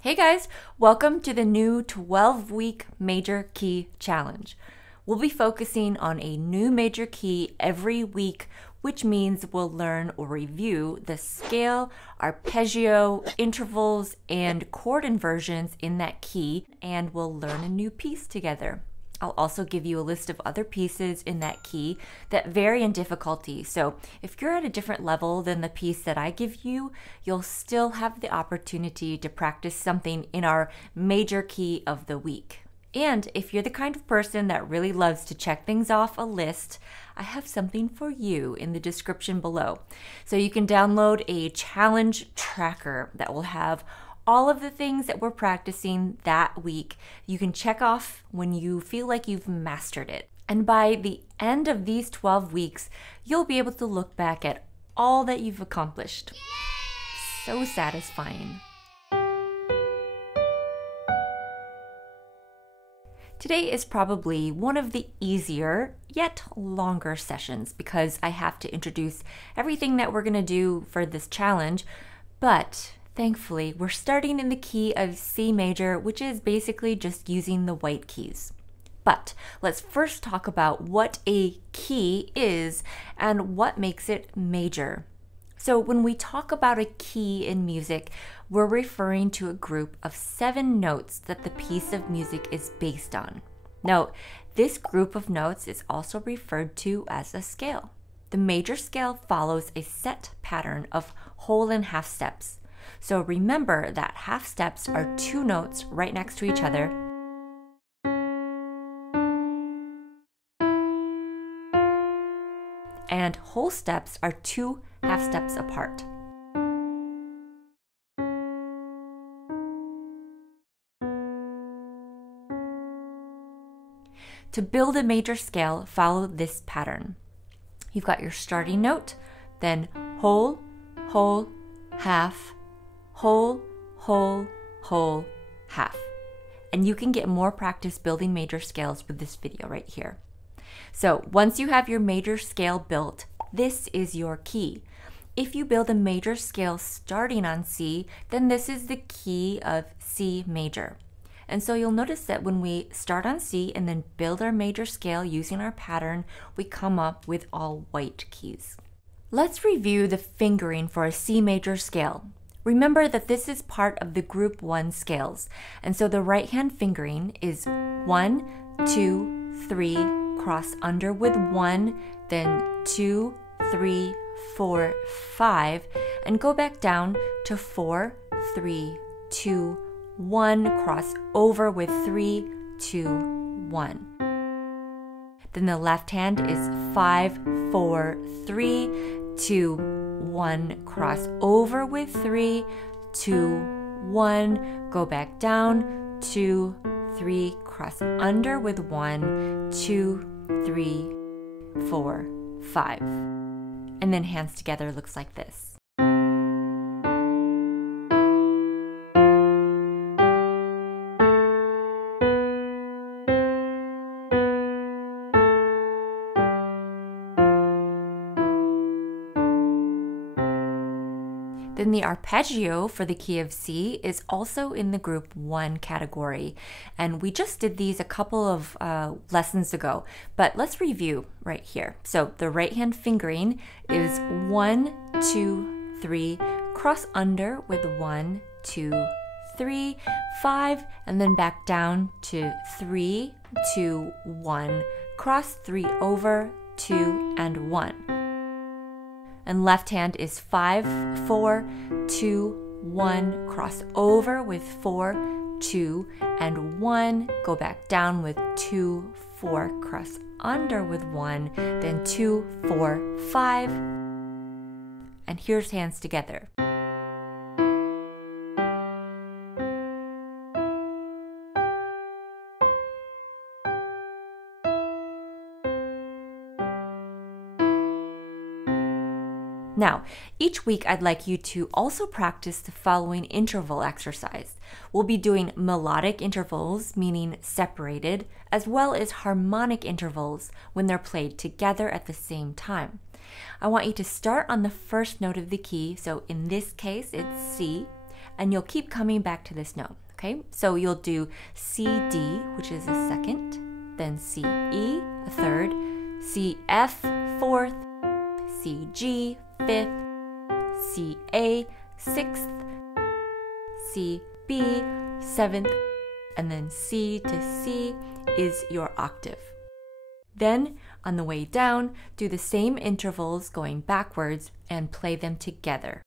Hey guys, welcome to the new 12-week major key challenge. We'll be focusing on a new major key every week, which means we'll learn or review the scale, arpeggio, intervals, and chord inversions in that key, and we'll learn a new piece together. I'll also give you a list of other pieces in that key that vary in difficulty. So if you're at a different level than the piece that I give you, you'll still have the opportunity to practice something in our major key of the week. And if you're the kind of person that really loves to check things off a list, I have something for you in the description below. So you can download a challenge tracker that will have all of the things that we're practicing that week. You can check off when you feel like you've mastered it. And by the end of these 12 weeks, you'll be able to look back at all that you've accomplished. So satisfying. Today is probably one of the easier yet longer sessions because I have to introduce everything that we're gonna do for this challenge, but thankfully, we're starting in the key of C major, which is basically just using the white keys. But let's first talk about what a key is and what makes it major. So when we talk about a key in music, we're referring to a group of 7 notes that the piece of music is based on. Now, this group of notes is also referred to as a scale. The major scale follows a set pattern of whole and half steps. So remember that half steps are 2 notes right next to each other. And whole steps are 2 half steps apart. To build a major scale, follow this pattern. You've got your starting note, then whole, whole, half, whole, whole, whole, half. And you can get more practice building major scales with this video right here. So once you have your major scale built, this is your key. If you build a major scale starting on C, then this is the key of C major. And so you'll notice that when we start on C and then build our major scale using our pattern, we come up with all white keys. Let's review the fingering for a C major scale. Remember that this is part of the group 1 scales, and so the right hand fingering is 1, 2, 3, cross under with 1, then 2, 3, 4, 5, and go back down to 4, 3, 2, 1, cross over with 3, 2, 1. Then the left hand is 5, 4, 3, 2, 1, cross over with 3, 2, 1, go back down, 2, 3, cross under with 1, 2, 3, 4, 5. And then hands together looks like this. Then the arpeggio for the key of C is also in the group 1 category. And we just did these a couple of lessons ago, but let's review right here. So the right hand fingering is 1, 2, 3, cross under with 1, 2, 3, 5, and then back down to 3, 2, 1, cross 3 over, 2, and 1. And left hand is 5, 4, 2, 1, cross over with 4, 2, and 1, go back down with 2, 4, cross under with 1, then 2, 4, 5, and here's hands together. Now, each week I'd like you to also practice the following interval exercise. We'll be doing melodic intervals, meaning separated, as well as harmonic intervals when they're played together at the same time. I want you to start on the first note of the key, so in this case it's C, and you'll keep coming back to this note, okay? So you'll do C, D, which is a second, then C, E, a third, C, F, fourth, C, G, fifth, C, A, sixth, C, B, seventh, and then C to C is your octave. Then, on the way down, do the same intervals going backwards and play them together.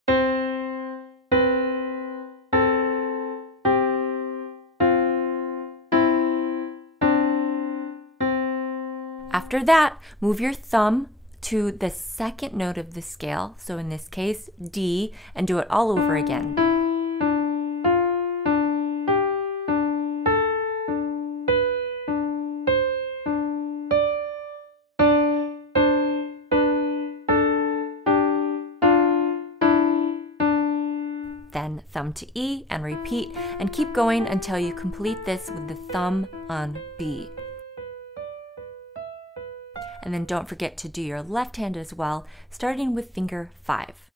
After that, move your thumb to the second note of the scale, so in this case, D, and do it all over again. Then thumb to E and repeat, and keep going until you complete this with the thumb on B. And then don't forget to do your left hand as well, starting with finger 5.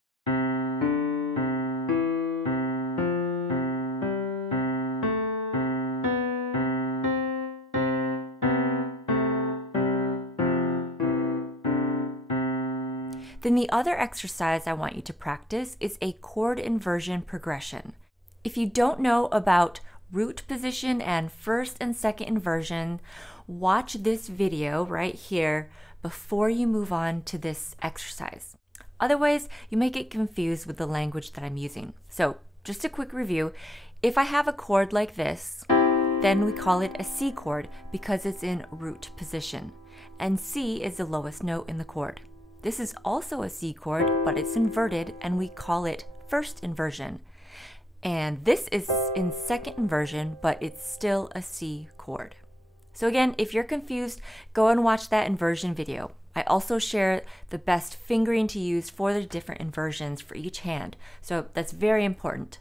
Then the other exercise I want you to practice is a chord inversion progression. If you don't know about root position and first and second inversion, watch this video right here before you move on to this exercise. Otherwise, you may get confused with the language that I'm using. So just a quick review. If I have a chord like this, then we call it a C chord because it's in root position. And C is the lowest note in the chord. This is also a C chord, but it's inverted and we call it first inversion. And this is in second inversion, but it's still a C chord. So again, if you're confused, go and watch that inversion video. I also share the best fingering to use for the different inversions for each hand. So that's very important.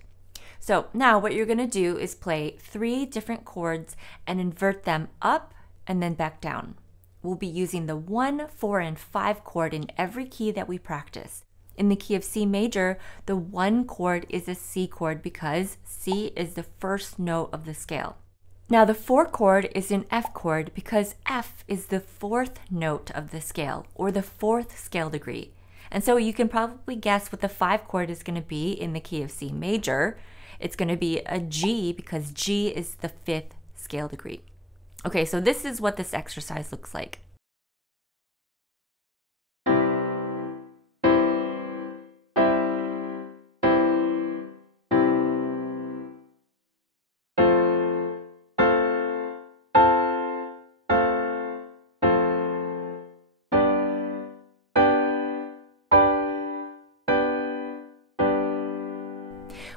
So now what you're gonna do is play 3 different chords and invert them up and then back down. We'll be using the 1, 4, and 5 chord in every key that we practice. In the key of C major, the 1 chord is a C chord because C is the first note of the scale. Now the 4 chord is an F chord because F is the 4th note of the scale, or the 4th scale degree. And so you can probably guess what the 5 chord is going to be in the key of C major. It's going to be a G because G is the 5th scale degree. Okay, so this is what this exercise looks like.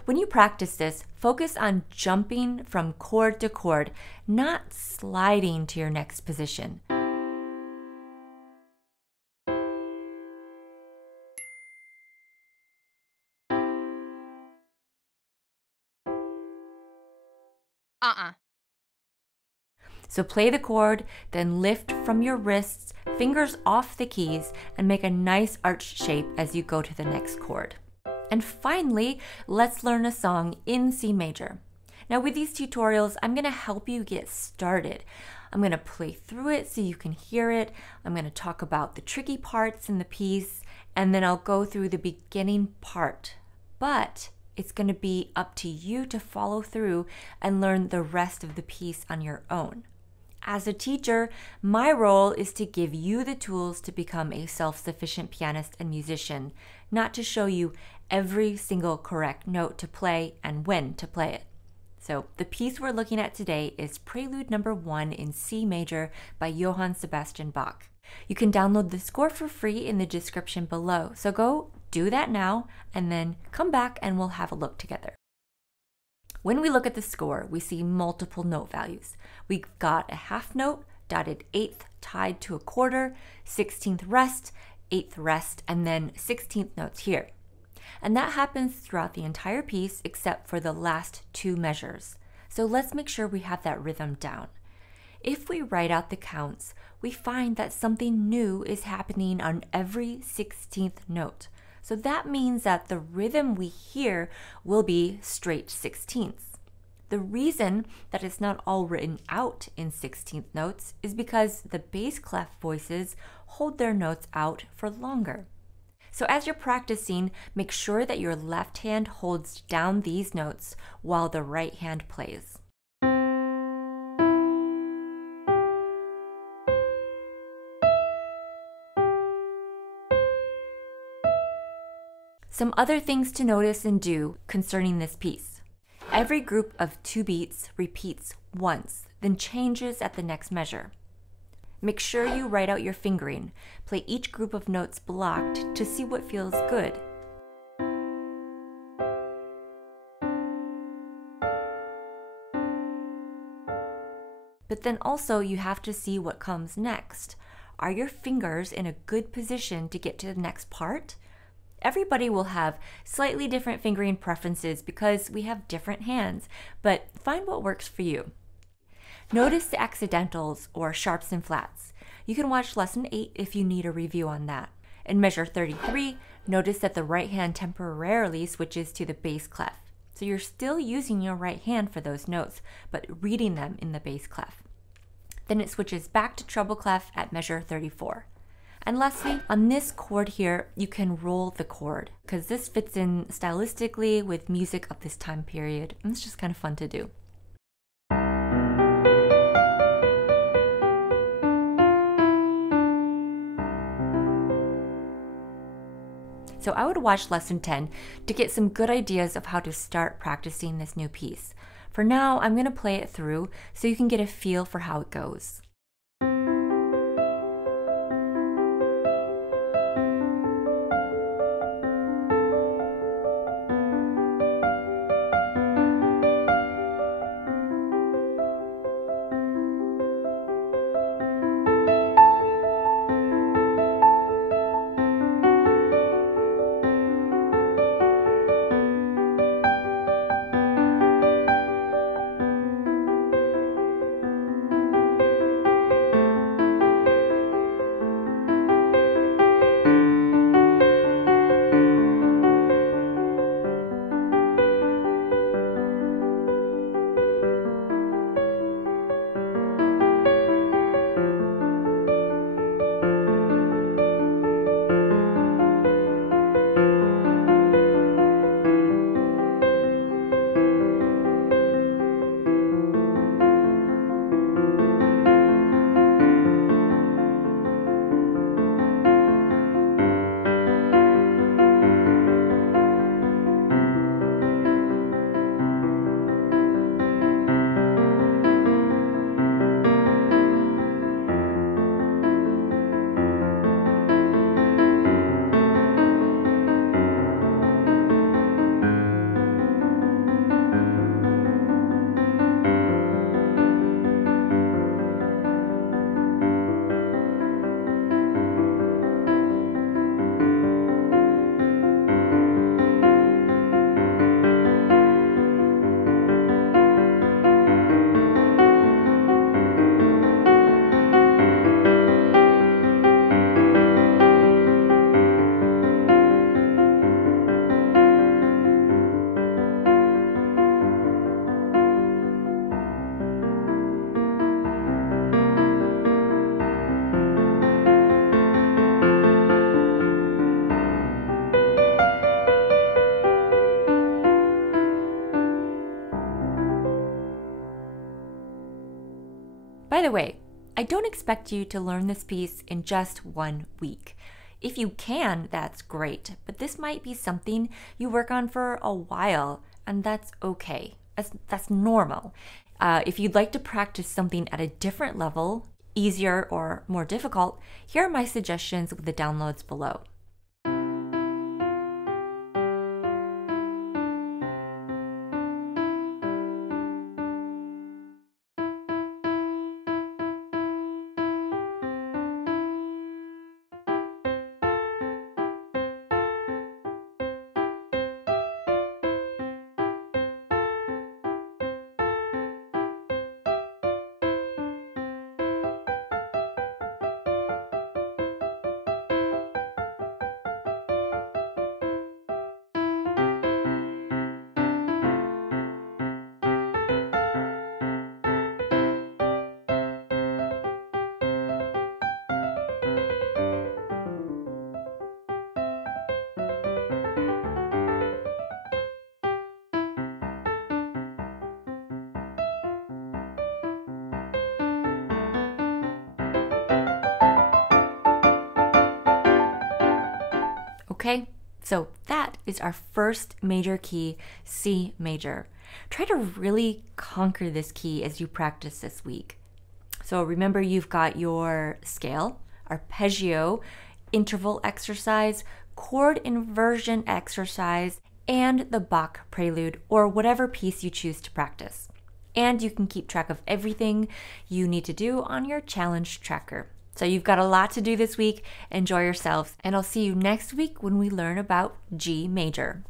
When you practice this, focus on jumping from chord to chord, not sliding to your next position. So play the chord, then lift from your wrists, fingers off the keys, and make a nice arch shape as you go to the next chord. And finally, let's learn a song in C major. Now with these tutorials, I'm going to help you get started. I'm going to play through it so you can hear it. I'm going to talk about the tricky parts in the piece, and then I'll go through the beginning part. But it's going to be up to you to follow through and learn the rest of the piece on your own. As a teacher, my role is to give you the tools to become a self-sufficient pianist and musician, not to show you every single correct note to play and when to play it. So the piece we're looking at today is Prelude No. 1 in C major by Johann Sebastian Bach. You can download the score for free in the description below, so go do that now and then come back and we'll have a look together. When we look at the score, we see multiple note values. We've got a half note, dotted 8th tied to a quarter, 16th rest, 8th rest, and then 16th notes here. And that happens throughout the entire piece except for the last 2 measures. So let's make sure we have that rhythm down. If we write out the counts, we find that something new is happening on every 16th note. So that means that the rhythm we hear will be straight 16ths. The reason that it's not all written out in 16th notes is because the bass clef voices hold their notes out for longer. So as you're practicing, make sure that your left hand holds down these notes while the right hand plays. Some other things to notice and do concerning this piece. Every group of 2 beats repeats once, then changes at the next measure. Make sure you write out your fingering. Play each group of notes blocked to see what feels good. But then also you have to see what comes next. Are your fingers in a good position to get to the next part? Everybody will have slightly different fingering preferences because we have different hands, but find what works for you. Notice the accidentals or sharps and flats. You can watch lesson 8 if you need a review on that. In measure 33, notice that the right hand temporarily switches to the bass clef. So you're still using your right hand for those notes, but reading them in the bass clef. Then it switches back to treble clef at measure 34. And lastly, on this chord here, you can roll the chord because this fits in stylistically with music of this time period. And it's just kind of fun to do. So I would watch lesson 10 to get some good ideas of how to start practicing this new piece. For now, I'm going to play it through so you can get a feel for how it goes. By the way, I don't expect you to learn this piece in just 1 week. If you can, that's great, but this might be something you work on for a while, and that's okay. That's normal. If you'd like to practice something at a different level, easier or more difficult, here are my suggestions with the downloads below. Okay, so that is our first major key, C major. Try to really conquer this key as you practice this week. So remember, you've got your scale, arpeggio, interval exercise, chord inversion exercise, and the Bach prelude, or whatever piece you choose to practice. And you can keep track of everything you need to do on your challenge tracker. So you've got a lot to do this week. Enjoy yourselves, and I'll see you next week when we learn about G major.